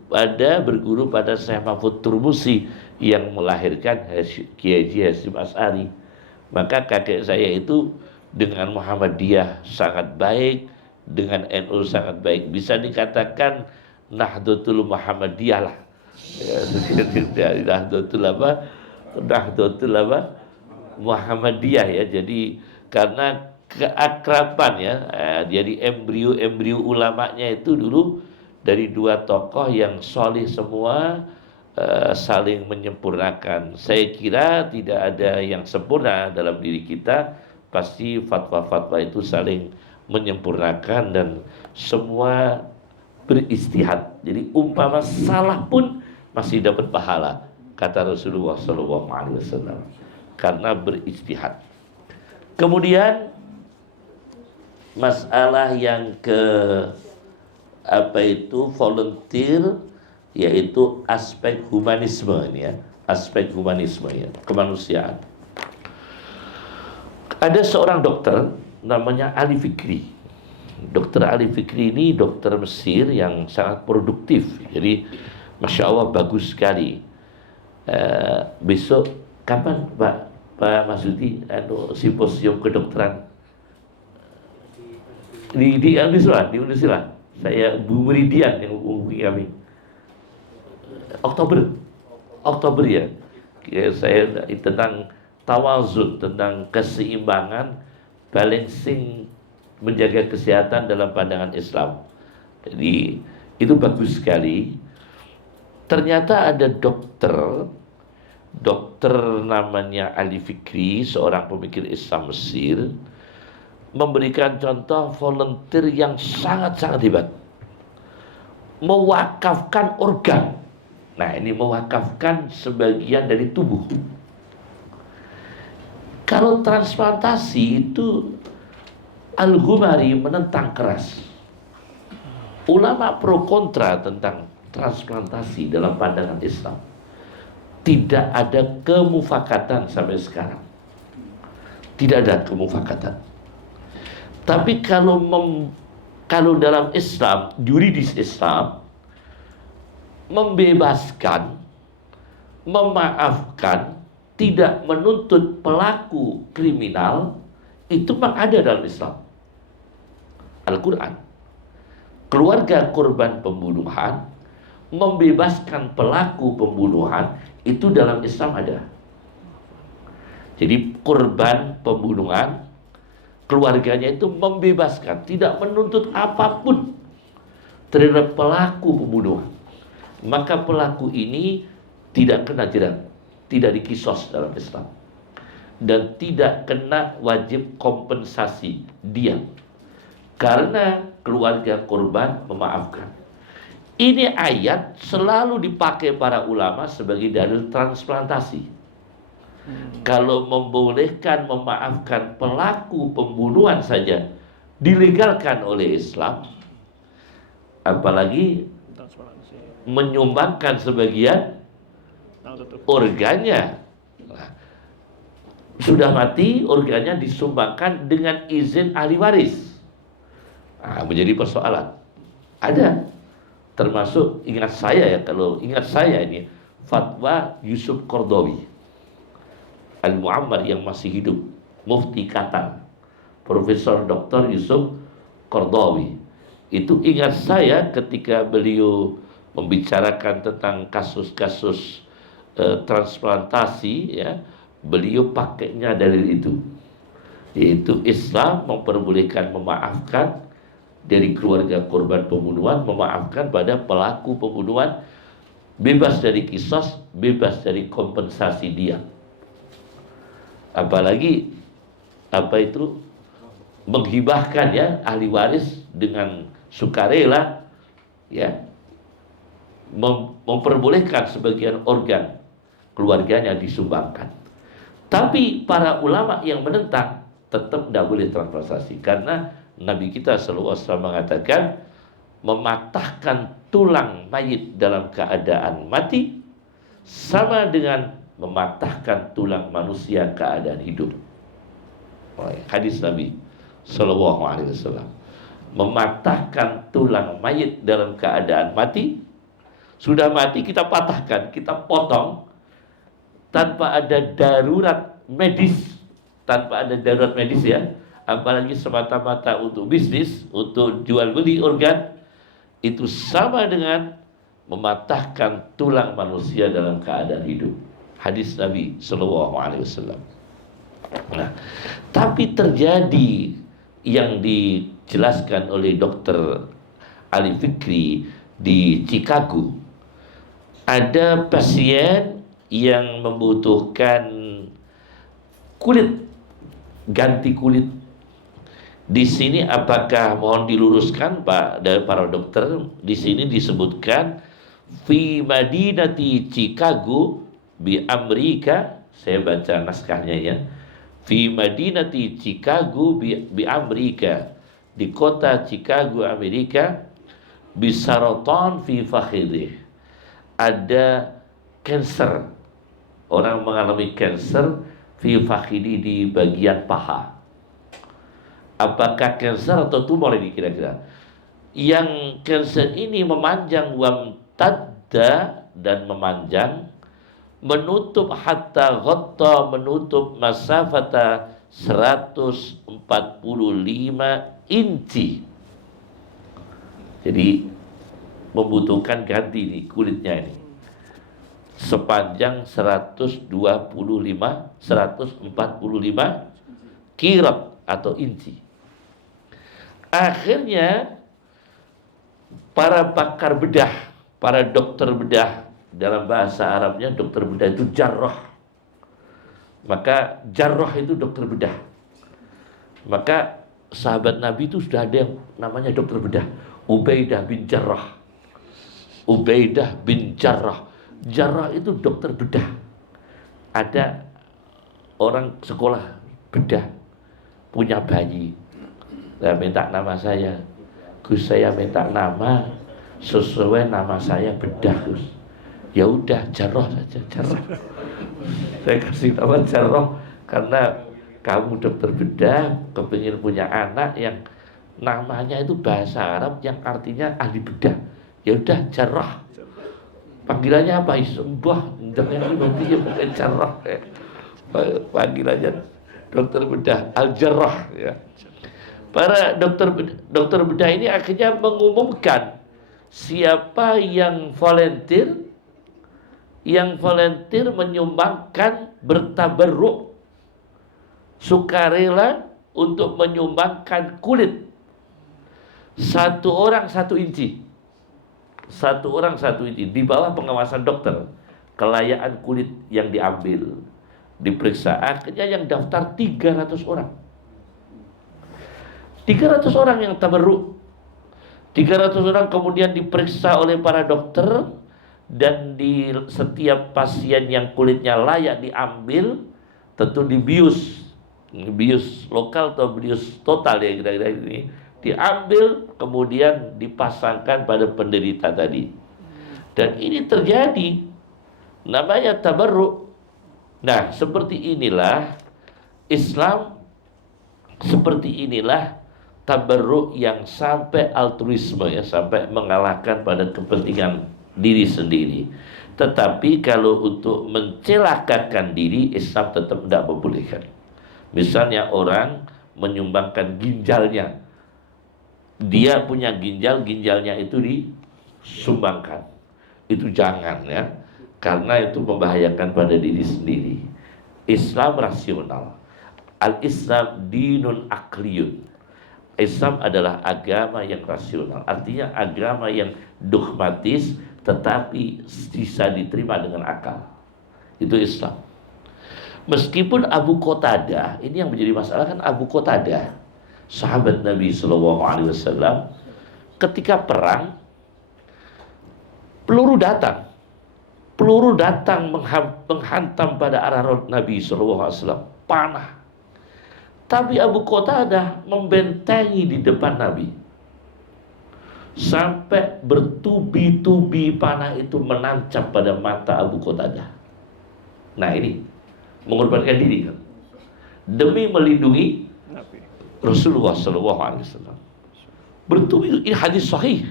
pada Syekh Mahfud Turmusi yang melahirkan Kiai Haji Hasyim Asy'ari. Maka kakek saya itu dengan Muhammadiyah sangat baik, dengan NU sangat baik. Bisa dikatakan Nahdlatul Muhammadiyah lah. Nahdlatul Muhammadiyah ya. Jadi karena keakraban ya, jadi embrio ulamanya itu dulu dari dua tokoh yang solih semua, saling menyempurnakan. Saya kira tidak ada yang sempurna dalam diri kita. Pasti fatwa-fatwa itu saling menyempurnakan dan semua beristihad. Jadi umpama salah pun masih dapat pahala, kata Rasulullah SAW, karena beristihad. Kemudian masalah yang volunteer, yaitu aspek humanisme ini ya, aspek humanisme ya, kemanusiaan. Ada seorang dokter namanya Ali Fikri. Dokter Ali Fikri ini dokter Mesir yang sangat produktif. Jadi Masya Allah bagus sekali. Besok kapan Pak Masudi simposium kedokteran di Unisila. Saya Bu Meridian yang menghubungi kami. Oktober ya. Saya tentang tawazun, tentang keseimbangan, balancing, menjaga kesehatan dalam pandangan Islam. Jadi itu bagus sekali. Ternyata ada dokter namanya Ali Fikri, seorang pemikir Islam Mesir, memberikan contoh volunteer yang sangat-sangat hebat. Mewakafkan organ. Nah, ini mewakafkan sebagian dari tubuh. Kalau transplantasi itu Al-Ghumari menentang keras. Ulama pro kontra tentang transplantasi dalam pandangan Islam. Tidak ada kemufakatan sampai sekarang. Tidak ada kemufakatan. Tapi kalau dalam Islam, yuridis Islam, membebaskan, memaafkan, tidak menuntut pelaku kriminal, itu memang ada dalam Islam. Al-Quran. Keluarga korban pembunuhan, membebaskan pelaku pembunuhan, itu dalam Islam ada. Jadi korban pembunuhan, keluarganya itu membebaskan, tidak menuntut apapun terhadap pelaku pembunuhan. Maka pelaku ini tidak kena jerat, tidak dikisos dalam Islam, dan tidak kena wajib kompensasi dia, karena keluarga korban memaafkan. Ini ayat selalu dipakai para ulama sebagai dalil transplantasi. Kalau membolehkan memaafkan pelaku pembunuhan saja dilegalkan oleh Islam, apalagi menyumbangkan sebagian organnya. Sudah mati, organnya disumbangkan dengan izin ahli waris. Menjadi persoalan. Ada, termasuk ingat saya ini fatwa Yusuf Qaradawi Al-Mu'ammar yang masih hidup, mufti Qatar Profesor Dr. Yusuf Qaradawi. Itu ingat saya ketika beliau membicarakan tentang kasus-kasus transplantasi, ya, beliau pakainya dalil itu, yaitu Islam memperbolehkan memaafkan dari keluarga korban pembunuhan, memaafkan pada pelaku pembunuhan, bebas dari kisos, bebas dari kompensasi dia. Apalagi menghibahkan, ya, ahli waris dengan sukarela, ya, memperbolehkan sebagian organ keluarganya disumbangkan. Tapi para ulama yang menentang tetap tidak boleh transplantasi, karena Nabi kita SAW mengatakan mematahkan tulang mayit dalam keadaan mati sama dengan mematahkan tulang manusia keadaan hidup. Hadis Nabi SAW. Mematahkan tulang mayit dalam keadaan mati, sudah mati kita patahkan, kita potong tanpa ada darurat medis, ya, apalagi semata-mata untuk bisnis, untuk jual beli organ, itu sama dengan mematahkan tulang manusia dalam keadaan hidup. Hadis Nabi SAW. Nah, tapi terjadi yang dijelaskan oleh Dr. Ali Fikri di Chicago. Ada pasien yang membutuhkan kulit, ganti kulit. Di sini apakah, mohon diluruskan Pak dari para dokter, di sini disebutkan fi Madinati Chicago bi Amerika, saya baca naskahnya, ya. Fi Madinati Chicago bi Amerika, di kota Chicago Amerika, bisaratan fi fakhidih, ada kanker, orang mengalami kanker fi fakhidi, di bagian paha. Apakah kanker atau tumor ini kira-kira? Yang kanker ini memanjang, wamtadda, dan memanjang, menutup hatta ghatta, menutup masafata 145 inci. Jadi membutuhkan ganti nih kulitnya ini, sepanjang 145 kirat atau inci. Akhirnya para pakar bedah, para dokter bedah, dalam bahasa Arabnya dokter bedah itu jarrah. Maka jarrah itu dokter bedah. Maka sahabat Nabi itu sudah ada yang namanya dokter bedah, Ubaidah bin Jarrah. Ubaidah bin Jarrah. Jarrah itu dokter bedah. Ada orang sekolah bedah punya bayi, minta nama saya, Gus, saya minta nama sesuai nama saya bedah, Gus. Ya udah, Jarrah saja, Jarrah. Saya kasih nama Jarrah karena kamu dokter bedah, kepingin punya anak yang namanya itu bahasa Arab yang artinya ahli bedah. Ya udah, Jarrah. Panggilannya apa? Mbah, jangan nanti ya pakai Jarrah. Panggilannya dokter bedah Al-Jarrah, ya. Para dokter bedah ini akhirnya mengumumkan siapa yang volunteer menyumbangkan, bertabarruk, sukarela untuk menyumbangkan kulit. Satu orang 1 inci. Satu orang 1 inci, di bawah pengawasan dokter. Kelayaan kulit yang diambil, diperiksa. Akhirnya yang daftar 300 orang. 300 orang yang tabarruk. 300 orang kemudian diperiksa oleh para dokter. Dan di setiap pasien yang kulitnya layak diambil, tentu dibius lokal atau bius total, ya, kira-kira ini diambil, kemudian dipasangkan pada penderita tadi. Dan ini terjadi, namanya tabarruk. Nah, seperti inilah Islam, seperti inilah tabarruk yang sampai altruisme, ya, sampai mengalahkan pada kepentingan diri sendiri. Tetapi kalau untuk mencelakakan diri, Islam tetap tidak membolehkan. Misalnya orang menyumbangkan ginjalnya. Dia punya ginjal, ginjalnya itu disumbangkan. Itu jangan ya, karena itu membahayakan pada diri sendiri. Islam rasional. Al-Islam dinun akliyun. Islam adalah agama yang rasional. Artinya agama yang dogmatis tetapi bisa diterima dengan akal. Itu Islam. Meskipun Abu Qatadah, ini yang menjadi masalah kan, Abu Qatadah, sahabat Nabi SAW, ketika perang, peluru datang menghantam pada arah Nabi SAW, panah. Tapi Abu Qatadah membentengi di depan Nabi, sampai bertubi-tubi panah itu menancap pada mata Abu Qatadah. Nah ini mengorbankan diri kan, demi melindungi Rasulullah SAW. Bertubi, ini hadis sahih.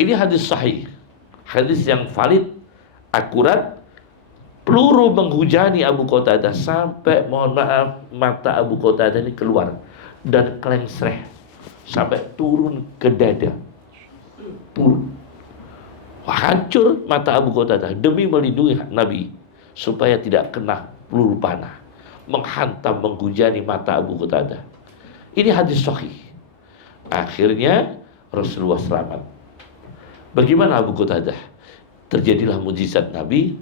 Ini hadis sahih, hadis yang valid, akurat. Peluru menghujani Abu Qatadah sampai, mohon maaf, mata Abu Qatadah ini keluar dan kelengsreh sampai turun ke dada. Turun. Hancur mata Abu Qatadah demi melindungi Nabi supaya tidak kena peluru panah menghantam, menghujani mata Abu Qatadah. Ini hadis sahih. Akhirnya Rasulullah selamat. Bagaimana Abu Qatadah? Terjadilah mujizat Nabi.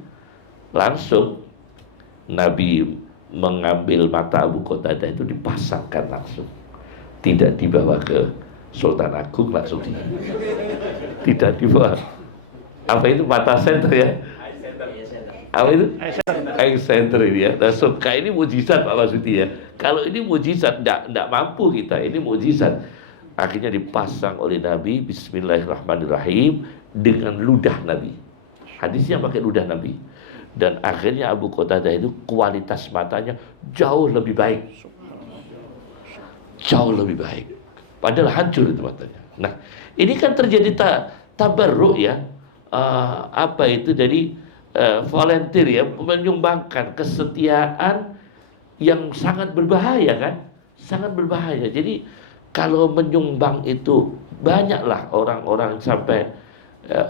Langsung Nabi mengambil mata Abu Qatadah itu, dipasangkan langsung, tidak dibawa ke Sultan Agung, langsung tidak dibawa. Apa itu mata center ya? Apa itu? Eye center ini ya. Langsung kayak ini mujizat Pak Maksudi ya. Kalau ini mujizat, tidak mampu kita. Ini mujizat. Akhirnya dipasang oleh Nabi, Bismillahirrahmanirrahim, dengan ludah Nabi. Hadisnya pakai ludah Nabi. Dan akhirnya Abu Qatadah itu kualitas matanya jauh lebih baik. Jauh lebih baik. Padahal hancur itu matanya. Nah, ini kan terjadi tabarruk ya. Apa itu dari volunteer ya, menyumbangkan kesetiaan yang sangat berbahaya kan? Sangat berbahaya. Jadi kalau menyumbang itu banyaklah orang-orang sampai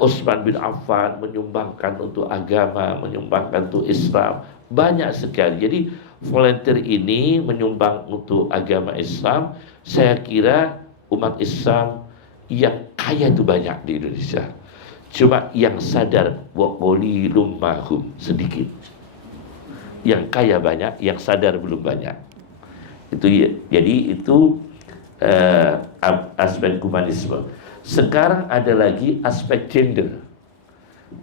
Utsman bin Affan menyumbangkan untuk agama, menyumbangkan untuk Islam, banyak sekali. Jadi volunteer ini menyumbang untuk agama Islam. Saya kira umat Islam yang kaya itu banyak di Indonesia. Cuma yang sadar wa qalilum mahum, sedikit. Yang kaya banyak, yang sadar belum banyak. Itu ya. Jadi itu aspek humanisme. Sekarang ada lagi aspek gender.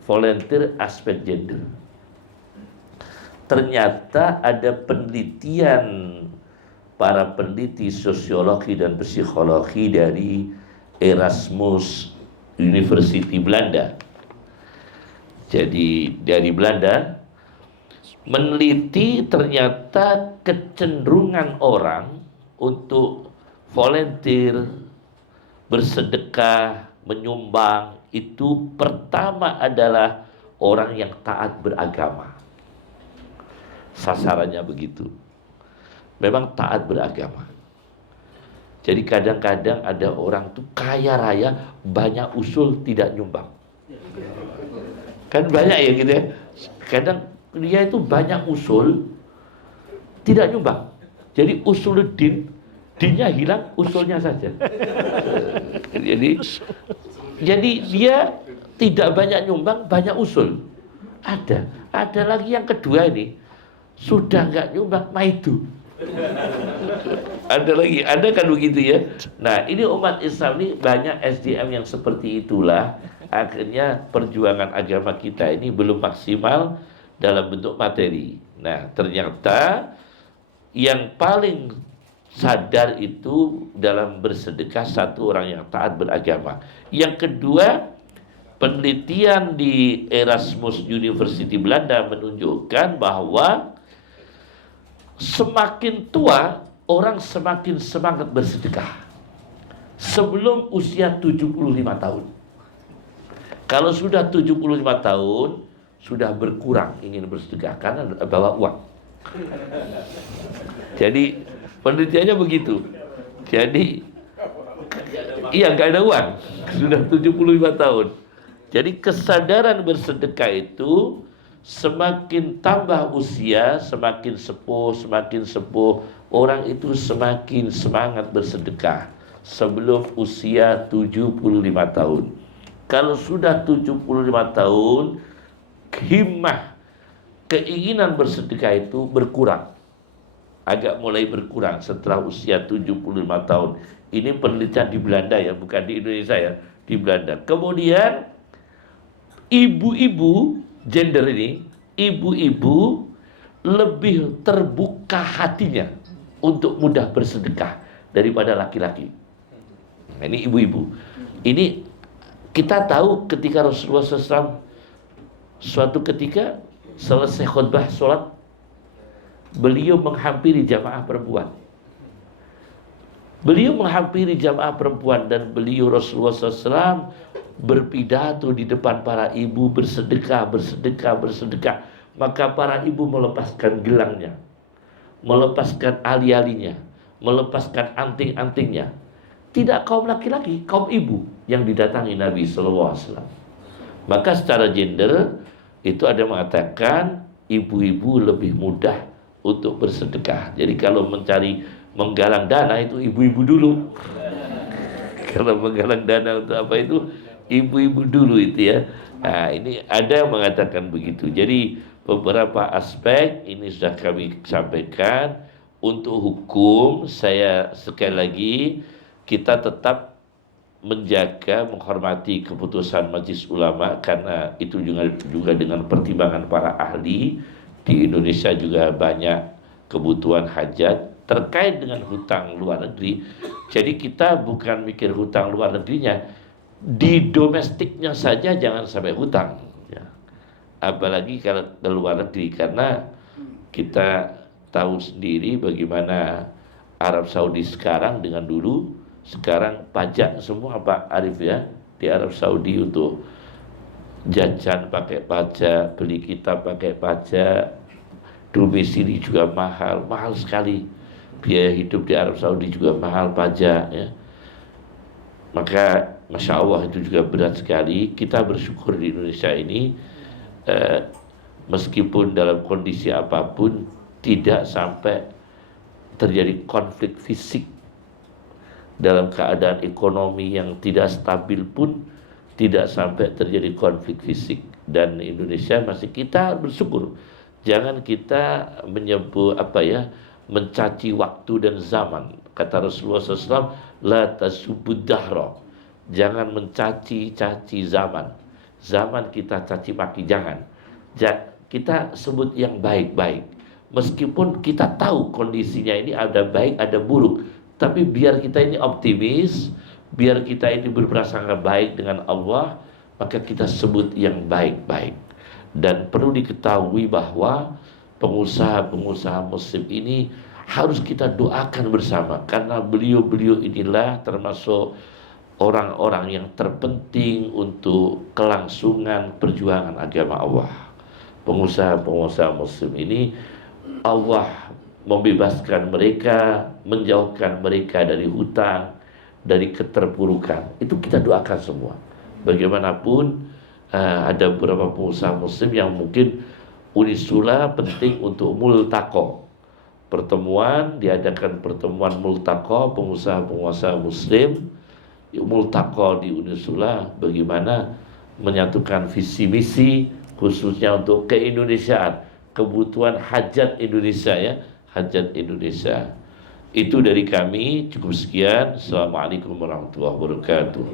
Volunteer aspek gender. Ternyata ada penelitian para peneliti sosiologi dan psikologi dari Erasmus University Belanda. Jadi dari Belanda meneliti ternyata kecenderungan orang untuk volunteer, bersedekah, menyumbang itu pertama adalah orang yang taat beragama. Sasarannya begitu. Memang taat beragama. Jadi kadang-kadang ada orang tuh kaya raya, banyak usul, tidak nyumbang. Kan banyak ya gitu ya. Kadang dia itu banyak usul, tidak nyumbang. Jadi usuluddin, dinnya hilang, usulnya saja. Jadi dia tidak banyak nyumbang, banyak usul. Ada lagi yang kedua ini, sudah nggak nyumbang, maidu. Ada lagi, ada kan begitu ya. Nah ini umat Islam ini banyak SDM yang seperti itulah. Akhirnya perjuangan agama kita ini belum maksimal dalam bentuk materi. Nah ternyata yang paling sadar itu dalam bersedekah satu orang yang taat beragama. Yang kedua, penelitian di Erasmus University Belanda menunjukkan bahwa semakin tua orang semakin semangat bersedekah sebelum usia 75 tahun. Kalau sudah 75 tahun sudah berkurang ingin bersedekah karena bawa uang. Jadi penelitiannya begitu. Jadi iya nggak ada uang, sudah 75 tahun. Jadi kesadaran bersedekah itu semakin tambah usia, semakin sepuh, orang itu semakin semangat bersedekah sebelum usia 75 tahun. Kalau sudah 75 tahun, himmah, keinginan bersedekah itu berkurang. Agak mulai berkurang setelah usia 75 tahun. Ini penelitian di Belanda ya, bukan di Indonesia ya, di Belanda. Kemudian ibu-ibu, gender ini, ibu-ibu lebih terbuka hatinya untuk mudah bersedekah daripada laki-laki. Nah, ini ibu-ibu. Ini kita tahu ketika Rasulullah SAW suatu ketika selesai khutbah sholat, beliau menghampiri jamaah perempuan. Beliau menghampiri jamaah perempuan dan beliau Rasulullah SAW berpidato di depan para ibu, bersedekah. Maka para ibu melepaskan gelangnya, melepaskan ali-alinya, melepaskan anting-antingnya. Tidak kaum laki-laki, kaum ibu yang didatangi Nabi SAW. Maka secara gender itu ada mengatakan ibu-ibu lebih mudah untuk bersedekah. Jadi kalau menggalang dana itu ibu-ibu dulu. Kalau menggalang dana untuk apa itu ibu-ibu dulu itu ya. Nah, ini ada yang mengatakan begitu. Jadi beberapa aspek ini sudah kami sampaikan. Untuk hukum, saya sekali lagi kita tetap menjaga, menghormati keputusan Majelis Ulama karena itu juga dengan pertimbangan para ahli. Di Indonesia juga banyak kebutuhan hajat terkait dengan hutang luar negeri. Jadi kita bukan mikir hutang luar negerinya, di domestiknya saja jangan sampai hutang ya. Apalagi kalau ke luar negeri, karena kita tahu sendiri bagaimana Arab Saudi sekarang dengan dulu. Sekarang pajak semua Pak Arif ya, di Arab Saudi untuk jajan pakai pajak, beli kitab pakai pajak, domisili juga mahal sekali. Biaya hidup di Arab Saudi juga mahal, pajak ya. Maka Masya Allah itu juga berat sekali. Kita bersyukur di Indonesia ini meskipun dalam kondisi apapun tidak sampai terjadi konflik fisik. Dalam keadaan ekonomi yang tidak stabil pun tidak sampai terjadi konflik fisik. Dan Indonesia masih, kita bersyukur. Jangan kita menyebut mencaci waktu dan zaman. Kata Rasulullah SAW, la tasubud dahra. Jangan mencaci zaman. Zaman kita caci maki, jangan. Kita sebut yang baik-baik. Meskipun kita tahu kondisinya ini ada baik, ada buruk. Tapi biar kita ini optimis, biar kita ini berprasangka baik dengan Allah, maka kita sebut yang baik-baik. Dan perlu diketahui bahwa pengusaha-pengusaha muslim ini harus kita doakan bersama, karena beliau-beliau inilah termasuk orang-orang yang terpenting untuk kelangsungan perjuangan agama Allah. Pengusaha-pengusaha muslim ini Allah membebaskan mereka, menjauhkan mereka dari hutang, dari keterpurukan. Itu kita doakan semua. Bagaimanapun ada beberapa pengusaha muslim yang mungkin Unisula penting untuk multaqo. Diadakan pertemuan multaqo pengusaha-pengusaha muslim. Multaqo di Unisula bagaimana menyatukan visi misi khususnya untuk keindonesiaan, kebutuhan hajat Indonesia ya. Hajat Indonesia. Itu dari kami, cukup sekian. Assalamualaikum warahmatullahi wabarakatuh.